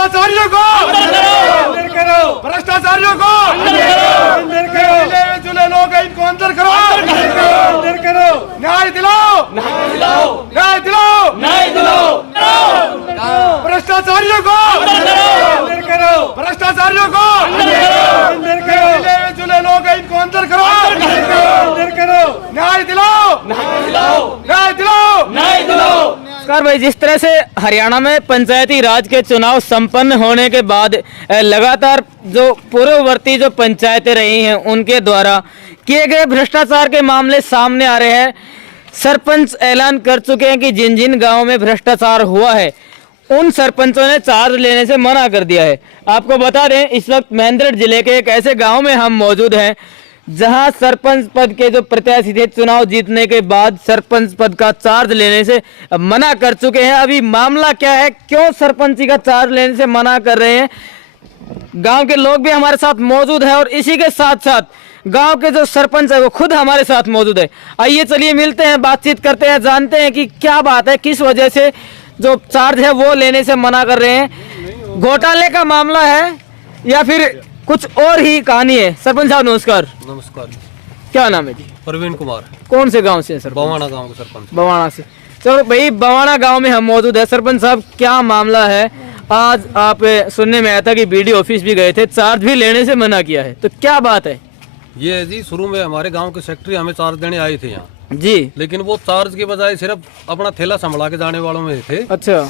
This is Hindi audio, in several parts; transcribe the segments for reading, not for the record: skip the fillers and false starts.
भ्रष्टाचारियों को अंदर करो, भ्रष्टाचारियों को अंदर करो, मिले जुले लोग इनको अंदर करो, अंदर करो, न्याय दिलाओ, न्याय दिलाओ, न्याय दिलाओ, न्याय दिलाओ, भ्रष्टाचारियों को अंदर करो, भ्रष्टाचारियों को अंदर करो, मिले जुले लोग इनको अंदर करो, अंदर करो, न्याय दिलाओ, न्याय दिलाओ, न्याय दिलाओ, न्याय दिलाओ। नमस्कार भाई, जिस तरह से हरियाणा में पंचायती राज के चुनाव संपन्न होने के बाद लगातार जो पूर्ववर्ती जो पंचायतें रही हैं उनके द्वारा किए गए भ्रष्टाचार के मामले सामने आ रहे हैं। सरपंच ऐलान कर चुके हैं कि जिन जिन गांवों में भ्रष्टाचार हुआ है उन सरपंचों ने चार्ज लेने से मना कर दिया है। आपको बता दें, इस वक्त महेंद्रगढ़ जिले के एक ऐसे गाँव में हम मौजूद हैं जहां सरपंच पद के जो प्रत्याशी थे चुनाव जीतने के बाद सरपंच पद का चार्ज लेने से मना कर चुके हैं। अभी मामला क्या है, क्यों सरपंची का चार्ज लेने से मना कर रहे हैं, गांव के लोग भी हमारे साथ मौजूद हैं और इसी के साथ साथ गांव के जो सरपंच है वो खुद हमारे साथ मौजूद है। आइए चलिए मिलते हैं, बातचीत करते हैं, जानते हैं कि क्या बात है, किस वजह से जो चार्ज है वो लेने से मना कर रहे हैं। घोटाले का मामला है या फिर कुछ और ही कहानी है? सरपंच साहब नमस्कार। नमस्कार। क्या नाम है जी? प्रवीण कुमार। कौन से गांव से है सर? बवाना गांव के सरपंच। बवाना से। चलो भाई, बवाना गांव में हम मौजूद है। सरपंच साहब, क्या मामला है? आज आप सुनने में आया था कि बीडीओ ऑफिस भी गए थे, चार्ज भी लेने से मना किया है, तो क्या बात है? ये है जी, शुरू में हमारे गांव के सेक्रेटरी हमें चार्ज देने आए थे यहाँ जी, लेकिन वो चार्ज के बजाय सिर्फ अपना थैला संभला के जाने वालों में थे। अच्छा।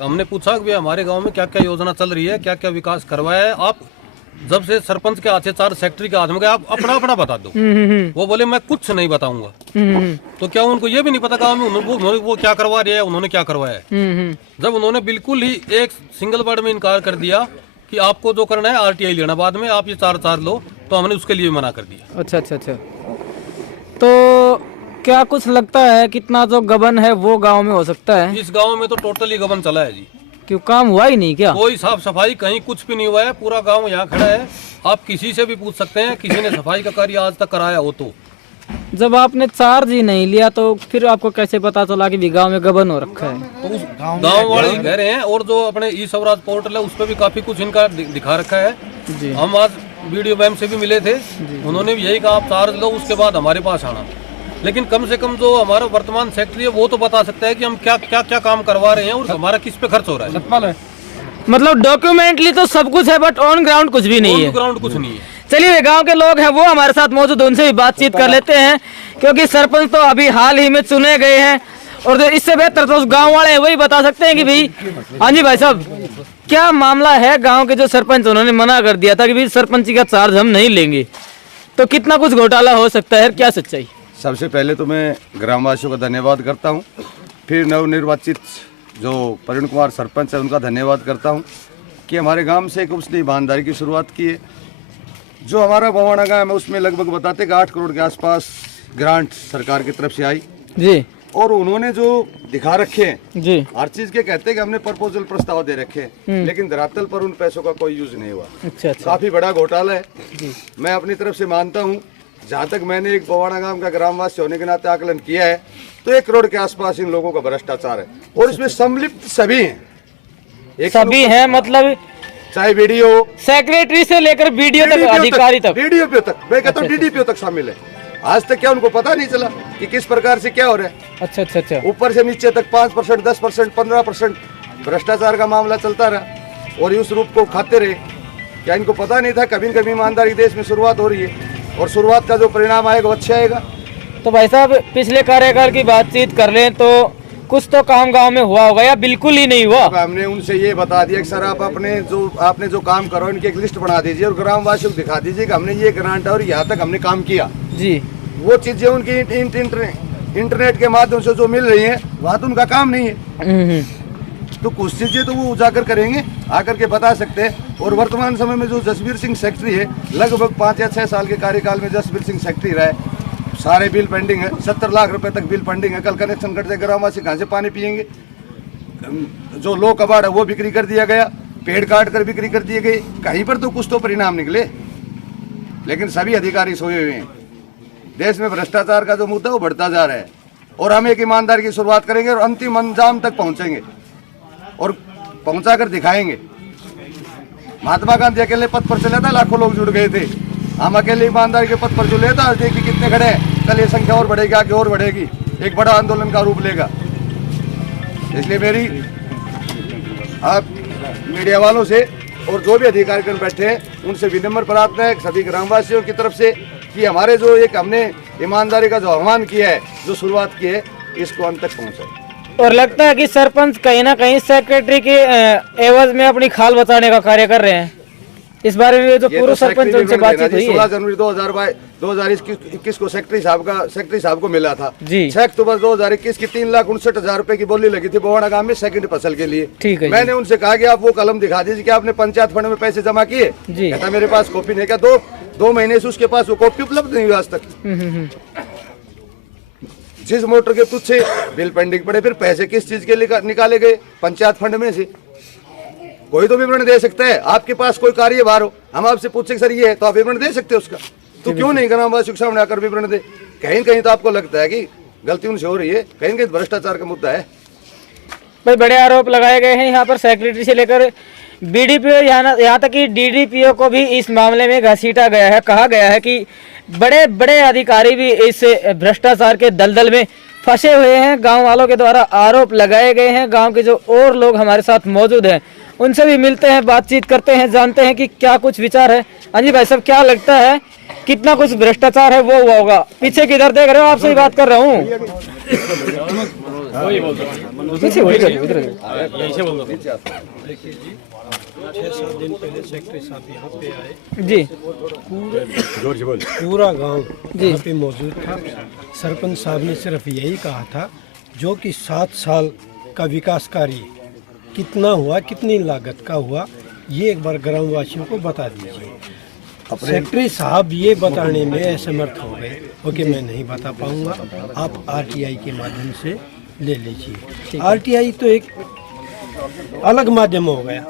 हमने पूछा कि हमारे गांव में क्या क्या योजना चल रही है, क्या क्या विकास करवाया है, आप जब से सरपंच के हाथ से चार्ज सेक्रेटरी के हाथ में गया, आप अपना अपना बता दो। वो बोले मैं कुछ नहीं बताऊंगा। तो क्या उनको ये भी नहीं पता गाँव में वो क्या करवा रहे हैं, उन्होंने क्या करवाया है? जब उन्होंने बिल्कुल ही एक सिंगल वर्ड में इनकार कर दिया कि आपको जो करना है आरटीआई लेना, बाद में आप ये चार्ज लो, तो हमने उसके लिए मना कर दिया। अच्छा अच्छा अच्छा। तो क्या कुछ लगता है कितना जो गबन है वो गांव में हो सकता है? इस गांव में तो टोटली गबन चला है जी। क्यों, काम हुआ ही नहीं क्या? कोई साफ सफाई कहीं कुछ भी नहीं हुआ है। पूरा गांव यहाँ खड़ा है, आप किसी से भी पूछ सकते हैं, किसी ने सफाई का कार्य आज तक कराया हो तो। जब आपने चार्ज ही नहीं लिया तो फिर आपको कैसे पता चला कि गांव में गबन हो रखा है? तो उस गांव वाले कह रहे हैं, और जो अपने ई स्वराज पोर्टल है उस पर भी काफी कुछ इनका दिखा रखा है जी। हम आज वीडियो मैम से भी मिले थे, उन्होंने भी यही कहा आप चार्ज लो, उसके बाद हमारे पास आना। लेकिन कम से कम जो हमारा वर्तमान सेक्रेटरी है वो तो बता सकता है कि हम क्या क्या क्या काम करवा रहे हैं और हमारा किस पे खर्च हो रहा है। मतलब डॉक्यूमेंटली तो सब कुछ है बट ऑन ग्राउंड कुछ भी नहीं है। ग्राउंड कुछ नहीं है। चलिए, गांव के लोग हैं वो हमारे साथ मौजूद, उनसे भी बातचीत कर लेते हैं, क्योंकि सरपंच तो अभी हाल ही में चुने गए हैं और इससे बेहतर तो गांव वाले हैं वही बता सकते हैं कि भाई। हाँ जी भाई साहब, क्या मामला है? गांव के जो सरपंच उन्होंने मना कर दिया था कि भाई सरपंची का चार्ज हम नहीं लेंगे, तो कितना कुछ घोटाला हो सकता है, क्या सच्चाई? सबसे पहले तो मैं ग्रामवासियों का धन्यवाद करता हूं, फिर नवनिर्वाचित जो प्रवीण कुमार सरपंच है उनका धन्यवाद करता हूं कि हमारे गांव से एक उसने ईमानदारी की शुरुआत की है। जो हमारा बवाना गांव है उसमें लगभग बताते कि 8 करोड़ के आसपास ग्रांट सरकार की तरफ से आई जी, और उन्होंने जो दिखा रखे हैं जी, हर चीज के कहते हैं कि हमने प्रपोजल प्रस्ताव दे रखे हैं, लेकिन धरातल पर उन पैसों का कोई यूज नहीं हुआ। अच्छा। काफी बड़ा घोटाला है जी। मैं अपनी तरफ से मानता हूँ, जहाँ तक मैंने एक बवाना गांव का ग्रामवासी होने के नाते आकलन किया है, तो 1 करोड़ के आसपास इन लोगों का भ्रष्टाचार है और इसमें सम्मिलित सभी हैं। सभी हैं मतलब चाहे वीडियो सेक्रेटरी से लेकर वीडियो तक, अधिकारी तक, वीडियो तक, मैं कहता हूँ डीडीपीओ तक शामिल है। आज तक क्या उनको पता नहीं चला कि किस प्रकार से क्या हो रहा है? अच्छा अच्छा अच्छा। ऊपर से नीचे तक 5%, 10%, 15% भ्रष्टाचार का मामला चलता रहा और उस रूप को खाते रहे। क्या इनको पता नहीं था कभी न कभी ईमानदारी देश में शुरुआत हो रही है और शुरुआत का जो परिणाम आएगा वो अच्छा आएगा? तो भाई साहब, पिछले कार्यकाल की बातचीत कर लें तो कुछ तो काम गांव में हुआ होगा या बिल्कुल ही नहीं हुआ? हमने उनसे ये बता दिया कि सर आप आपने जो काम करो इनकी एक लिस्ट बना दीजिए और ग्रामवासियों को दिखा दीजिए कि हमने ये ग्रांट और यहाँ तक हमने काम किया जी। वो चीजें उनकी इंटरनेट के माध्यम से जो मिल रही है वहाँ तो उनका काम नहीं है। तो कुछ चीजें तो वो उजागर करेंगे, आकर के बता सकते हैं। और वर्तमान समय में जो जसबीर सिंह सेक्रेटरी है, लगभग 5 या 6 साल के कार्यकाल में जसबीर सिंह सेक्रेटरी रहा है, सारे बिल पेंडिंग है, 70 लाख रुपए तक बिल पेंडिंग है। कल कनेक्शन कट जाए, ग्रामवासी कहाँ से पानी पियेंगे? जो लो कबाड़ है वो बिक्री कर दिया गया, पेड़ काट कर बिक्री कर दिए गए। कहीं पर तो कुछ तो परिणाम निकले, लेकिन सभी अधिकारी सोए हुए हैं। देश में भ्रष्टाचार का जो मुद्दा वो बढ़ता जा रहा है और हम एक ईमानदारी की शुरुआत करेंगे और अंतिम अंजाम तक पहुंचेंगे और पहुंचा कर दिखाएंगे। महात्मा गांधी अकेले पद पर चला था, लाखों लोग जुड़ गए थे। हम अकेले ईमानदारी के पद पर जो लेता, आज देखिए कितने खड़े हैं। कल ये संख्या और बढ़ेगी, आगे और बढ़ेगी, एक बड़ा आंदोलन का रूप लेगा। इसलिए मेरी आप मीडिया वालों से और जो भी अधिकारीगण बैठे हैं उनसे विनम्र प्रार्थना है सभी ग्रामवासियों की तरफ से कि हमारे जो एक हमने ईमानदारी का जो आह्वान किया है, जो शुरुआत की है, इसको अंत तक पहुंचाए। और लगता है कि सरपंच कहीं ना कहीं सेक्रेटरी के एवज में अपनी खाल बचाने का कार्य कर रहे हैं। इस बारे में जो पूर्व सरपंच उनसे बातचीत हुई है। 16 जनवरी 2021 को सेक्रेटरी साहब को मिला था जी। 6 अक्टूबर 2021 की 3,59,000 रुपए की बोली लगी थी बोवाड़ा गांव में सेकंड फसल के लिए। ठीक है, मैंने उनसे कहा कि आप वो कलम दिखा दीजिए कि आपने पंचायत फंड में पैसे जमा किए। कहता मेरे पास कॉपी नहीं। क्या 2 महीने से उसके पास वो कॉपी उपलब्ध नहीं हुई आज तक। जिस मोटर के तुझ से बिल पेंडिंग पड़े, फिर पैसे किस चीज के लिए निकाले गए? पंचायत फंड में से। कोई तो विवरण दे सकता है। आपके पास कोई कार्य बाहर हो, हम आपसे पूछे सर ये है, तो आप विवरण दे सकते हो उसका। तो क्यों नहीं ग्रामवासी के सामने आकर विवरण दे? कहीं कहीं तो आपको लगता है कि गलती उनसे हो रही है, कहीं कहीं भ्रष्टाचार का मुद्दा है। भाई बड़े आरोप लगाए गए हैं यहाँ पर सेक्रेटरी से लेकर बीडीपीओ, यहाँ तक कि डीडीपीओ को भी इस मामले में घसीटा गया है। कहा गया है कि बड़े बड़े अधिकारी भी इस भ्रष्टाचार के दलदल में फंसे हुए हैं। गांव वालों के द्वारा आरोप लगाए गए हैं। गांव के जो और लोग हमारे साथ मौजूद हैं उनसे भी मिलते हैं, बातचीत करते हैं, जानते हैं कि क्या कुछ विचार है। हाँ जी भाई साहब, क्या लगता है कितना कुछ भ्रष्टाचार है वो हुआ होगा? पीछे किधर देख रहे हो? आपसे ही बात कर रहा हूँ। देखिए जी, 6-7 दिन पहले सेक्रेटरी साहब यहाँ पे आए जी। पूरा गांव यहाँ पे मौजूद था। सरपंच साहब ने सिर्फ यही कहा था जो कि 7 साल का विकास कार्य कितना हुआ, कितनी लागत का हुआ, ये एक बार ग्रामवासियों को बता दीजिए। सेक्रेटरी साहब ये बताने में असमर्थ हो गए। ओके, मैं नहीं बता पाऊंगा, आप आरटीआई के माध्यम से ले लीजिए। आरटीआई तो एक अलग माध्यम हो गया,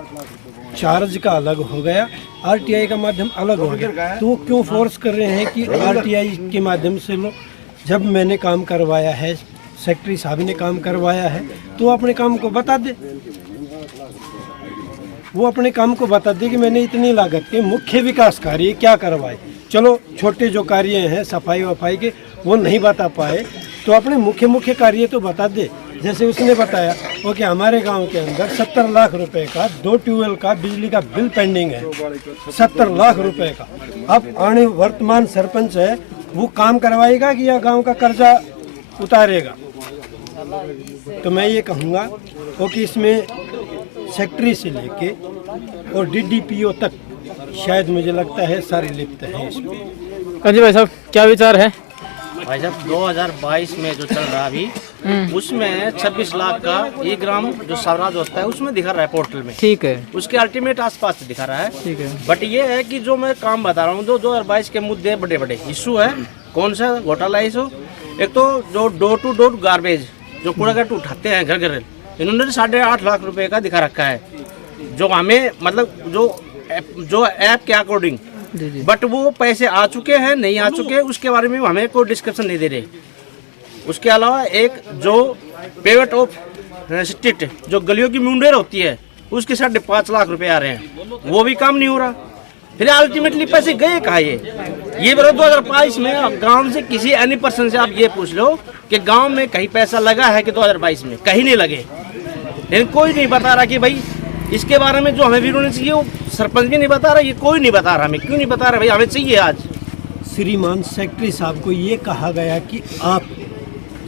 चार्ज का अलग हो गया, आरटीआई का माध्यम अलग हो गया। तो वो क्यों फोर्स कर रहे हैं कि आरटीआई के माध्यम से लो? जब मैंने काम करवाया है, सेक्रेटरी साहब ने काम करवाया है, तो अपने काम को बता दे। वो अपने काम को बता दे कि मैंने इतनी लागत के मुख्य विकास कार्य क्या करवाए। चलो छोटे जो कार्य हैं सफाई वफाई के वो नहीं बता पाए, तो अपने मुख्य कार्य तो बता दे। जैसे उसने बताया वो कि हमारे गांव के अंदर 70 लाख रुपए का 2 ट्यूबवेल का बिजली का बिल पेंडिंग है। 70 लाख रुपए का। अब आने वर्तमान सरपंच है, वो काम करवाएगा कि या गांव का कर्जा उतारेगा? तो मैं ये कहूँगा वो कि इसमें सेक्रेटरी से लेके और डीडीपीओ तक शायद मुझे लगता है सारे लिप्त हैं इसमें। हाँ जी भाई साहब, क्या विचार है? भाई साहब 2022 में जो चल रहा अभी उसमें 26 लाख का ई ग्राम जो स्वराज होता है उसमें दिखा रहा है पोर्टल में। ठीक है, उसके अल्टीमेट आसपास से दिखा रहा है। ठीक है, बट ये है कि जो मैं काम बता रहा हूँ, 2022 के मुद्दे बड़े बड़े इशू है। कौन सा घोटाला इशू? एक तो जो डोर टू डोर गार्बेज जो कूड़ा करकट उठाते हैं घर घर, इन्होंने 8.5 लाख रुपए का दिखा रखा है, जो हमें मतलब जो ऐप के अकॉर्डिंग। बट वो पैसे आ चुके हैं नहीं आ चुके उसके बारे में हमें कोई डिस्क्रिप्शन नहीं दे रहे। उसके अलावा एक जो पेमेंट ऑफ स्ट्रीट जो गलियों की मुंडेर होती है उसके 5.5 लाख रुपए आ रहे हैं, वो भी काम नहीं हो रहा। फिर अल्टीमेटली पैसे गए कहाँ? ये बता 2022 में आप गांव से किसी एनी पर्सन से आप ये पूछ लो कि गांव में कहीं पैसा लगा है कि 2022 में? कहीं नहीं लगे। लेकिन कोई नहीं बता रहा कि भाई इसके बारे में जो हमें विरोध चाहिए वो सरपंच भी नहीं बता रहा, ये कोई नहीं बता रहा। हमें क्यों नहीं बता रहा भाई? हमें चाहिए आज। श्रीमान सेक्रेटरी साहब को ये कहा गया कि आप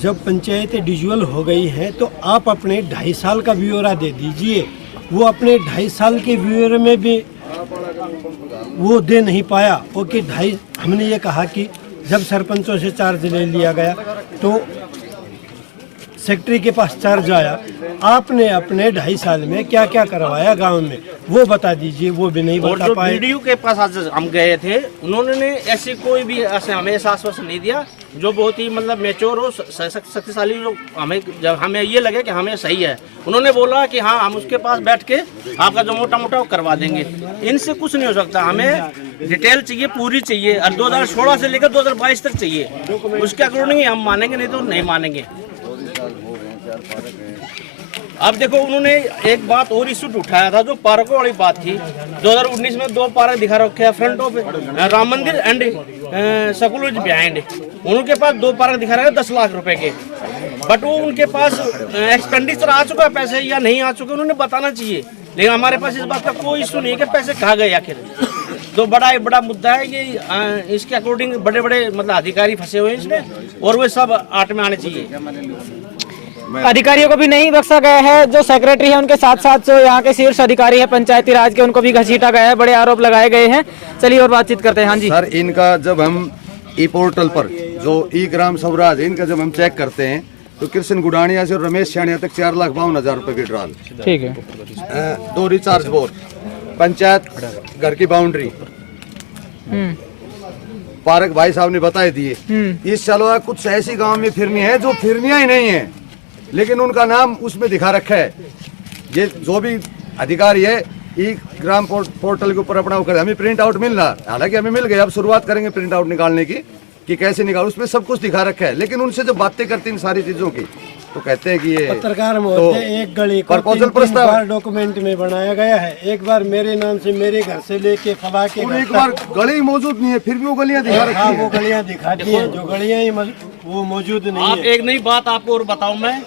जब पंचायतें डिजिटल हो गई हैं तो आप अपने 2.5 साल का ब्यौरा दे दीजिए। वो अपने 2.5 साल के ब्यौरे में भी वो दे नहीं पाया। ओके, हमने ये कहा कि जब सरपंचों से चार्ज ले लिया गया तो सेक्रेटरी के पास चार्ज आया, आपने अपने 2.5 साल में क्या क्या करवाया गांव में वो बता दीजिए। वो भी नहीं बता पाए। वीडियो के पास आज हम गए थे, उन्होंने ऐसे कोई भी ऐसे हमें ऐसा आश्वासन नहीं दिया जो बहुत ही मतलब मेच्योर हो, शक्तिशाली लोग। जब हमें ये लगे कि हमें सही है, उन्होंने बोला कि हाँ हम उसके पास बैठ के आपका जो मोटा मोटा वो करवा देंगे। इनसे कुछ नहीं हो सकता, हमें डिटेल चाहिए, पूरी चाहिए, और 2016 से लेकर 2022 तक चाहिए। उसके अकॉर्डिंग हम मानेंगे, नहीं तो नहीं मानेंगे। अब देखो उन्होंने एक बात और इशू उठाया था जो पार्कों वाली बात थी। 2019 में 2 पार्क दिखा रखे हैं, फ्रंट ऑफ राम मंदिर एंड सकूल बिहाइंड। उनके पास 2 पार्क दिखा रहे हैं 10 लाख रुपए के, बट वो उनके पास एक्सपेंडिचर आ चुका है पैसे या नहीं आ चुके, उन्होंने बताना चाहिए। लेकिन हमारे पास इस बात का कोई इशू नहीं है कि पैसे कहाँ गए आखिर। तो बड़ा मुद्दा है कि इसके अकॉर्डिंग बड़े मतलब अधिकारी फंसे हुए हैं इसमें, और वे सब आट में आने चाहिए। अधिकारियों को भी नहीं बख्शा गया है। जो सेक्रेटरी है उनके साथ साथ जो यहाँ के शीर्ष अधिकारी है पंचायती राज के, उनको भी घसीटा गया है, बड़े आरोप लगाए गए हैं। चलिए और बातचीत करते हैं। हाँ जी सर, इनका जब हम ई पोर्टल पर जो ई ग्राम स्वराज है, इनका जब हम चेक करते हैं तो कृष्ण गुडानिया से और रमेश छानिया तक 4,52,000 रुपए विड्रॉल। ठीक है। 2 रिचार्ज बोर्ड, पंचायत घर की बाउंड्री, पार्क भाई साहब ने बता दिए। इस चलो कुछ ऐसी गांव में फिरनी है जो फिरनिया ही नहीं है, लेकिन उनका नाम उसमें दिखा रखा है। ये जो भी अधिकारी है ई ग्राम पोर्टल के ऊपर अपना हमें प्रिंट आउट मिल रहा, हालांकि हमें मिल गया, अब शुरुआत करेंगे प्रिंट आउट निकालने की कि कैसे निकाल, उसमें सब कुछ दिखा रखा है। लेकिन उनसे जब बातें करती इन सारी चीजों की तो कहते हैं कि ये पत्रकार महोदय, एक गली को प्रपोजल प्रस्ताव डॉक्यूमेंट में बनाया गया है। एक बार मेरे नाम से मेरे घर से लेके फला के, एक बार गली मौजूद नहीं है, फिर भी वो गलियां दिखा रखी हैं। वो गलियां दिखाती है, जो गलियां ही वो मौजूद नहीं आप है। एक नई बात आपको और बताऊं मैं,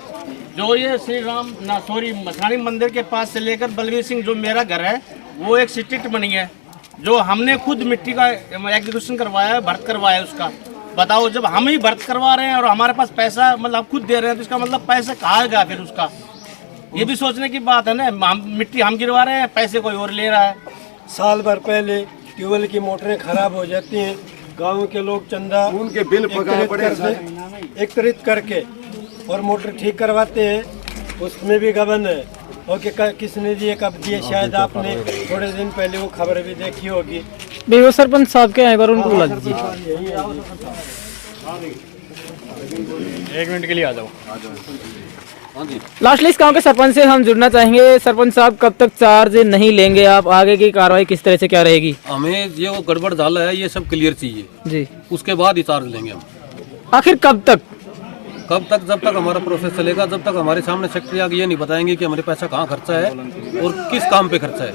जो ये श्री राम मसानी मंदिर के पास से लेकर बलवीर सिंह जो मेरा घर है, वो एक स्ट्रीट बनी है, जो हमने खुद मिट्टी का एग्जीक्यूशन करवाया है, भर्त करवाया है उसका। बताओ, जब हम ही भर्त करवा रहे हैं और हमारे पास पैसा मतलब खुद दे रहे हैं, तो इसका मतलब पैसा कहाँ गया फिर उसका? ये भी सोचने की बात है ना। मिट्टी हम गिरवा रहे हैं, पैसे कोई और ले रहा है। साल भर पहले ट्यूबवेल की मोटरें खराब हो जाती हैं, गाँव के लोग चंदा उनके बिल एकत्रित करके और मोटर ठीक करवाते हैं। उसमें भी गबन है और किसने दिए कब दिए, शायद आपने थोड़े दिन पहले वो खबर भी देखी होगी। वो सरपंच साहब के एक बार उनको बुला दीजिए। 1 मिनट के लिए आ जाओ। लास्टली इस गांव के सरपंच से हम जुड़ना चाहेंगे। सरपंच साहब, कब तक चार्ज नहीं लेंगे आप? आगे की कार्रवाई किस तरह से क्या रहेगी? हमें ये वो गड़बड़ झाला है, ये सब क्लियर चाहिए जी, उसके बाद ही चार्ज लेंगे हम। आखिर कब तक? जब तक हमारा प्रोसेस चलेगा, जब तक हमारे सामने सेक्रेटरी आगे ये नहीं बताएंगे कि हमारे पैसा कहाँ खर्चा है और किस काम पे खर्चा है।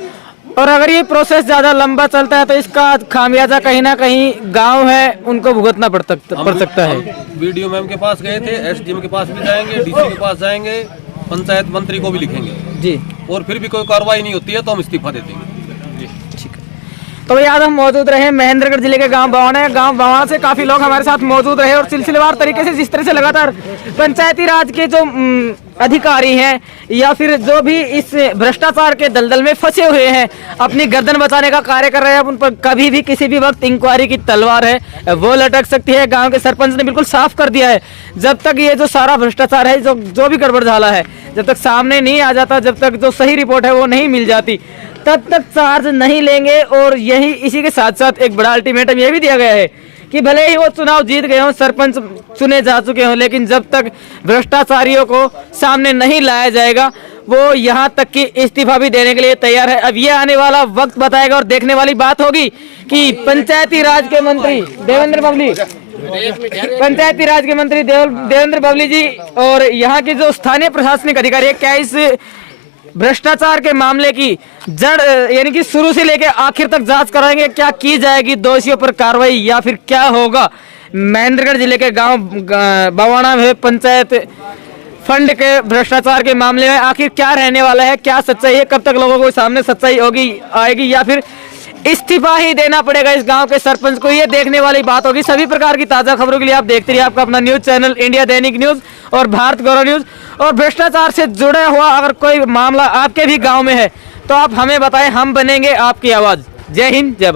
और अगर ये प्रोसेस ज्यादा लंबा चलता है तो इसका खामियाजा कहीं ना कहीं गांव है उनको भुगतना पड़ सकता है। वीडियो मैम के पास गए थे, एसडीएम के पास भी जाएंगे, डीसी के पास जाएंगे, पंचायत मंत्री को भी लिखेंगे जी, और फिर भी कोई कार्रवाई नहीं होती है तो हम इस्तीफा दे देंगे जी। ठीक है, तो भैया आज हम मौजूद रहे महेंद्रगढ़ जिले के गांव बवाना। गांव बवाना से काफी लोग हमारे साथ मौजूद रहे और सिलसिलेवार तरीके से जिस तरह से लगातार पंचायती राज के जो अधिकारी हैं या फिर जो भी इस भ्रष्टाचार के दलदल में फंसे हुए हैं अपनी गर्दन बचाने का कार्य कर रहे हैं, अब उन पर कभी भी किसी भी वक्त इंक्वायरी की तलवार है वो लटक सकती है। गांव के सरपंच ने बिल्कुल साफ कर दिया है, जब तक ये जो सारा भ्रष्टाचार है, जो भी गड़बड़ झाला है, जब तक सामने नहीं आ जाता, जब तक जो सही रिपोर्ट है वो नहीं मिल जाती, तब तक चार्ज नहीं लेंगे। और यही इसी के साथ साथ एक बड़ा अल्टीमेटम ये भी दिया गया है कि भले ही वो चुनाव जीत गए हों, सरपंच चुने जा चुके हों, लेकिन जब तक भ्रष्टाचारियों को सामने नहीं लाया जाएगा वो यहाँ तक कि इस्तीफा भी देने के लिए तैयार है। अब ये आने वाला वक्त बताएगा और देखने वाली बात होगी कि पंचायती राज के मंत्री देवेंद्र बबली जी और यहाँ के जो स्थानीय प्रशासनिक अधिकारी है, क्या इस भ्रष्टाचार के मामले की जड़ यानी कि शुरू से लेकर आखिर तक जांच कराएंगे, क्या की जाएगी, दोषियों पर कार्रवाई या फिर क्या होगा। महेंद्रगढ़ जिले के गांव बवाना में पंचायत फंड के भ्रष्टाचार के मामले में आखिर क्या रहने वाला है, क्या सच्चाई है, कब तक लोगों को सामने सच्चाई आएगी या फिर इस्तीफा ही देना पड़ेगा इस गांव के सरपंच को, ये देखने वाली बात होगी। सभी प्रकार की ताजा खबरों के लिए आप देखते रहिए आपका अपना न्यूज चैनल इंडिया दैनिक न्यूज और भारत गौरव न्यूज। और भ्रष्टाचार से जुड़ा हुआ अगर कोई मामला आपके भी गांव में है तो आप हमें बताएं, हम बनेंगे आपकी आवाज। जय हिंद, जय भारत।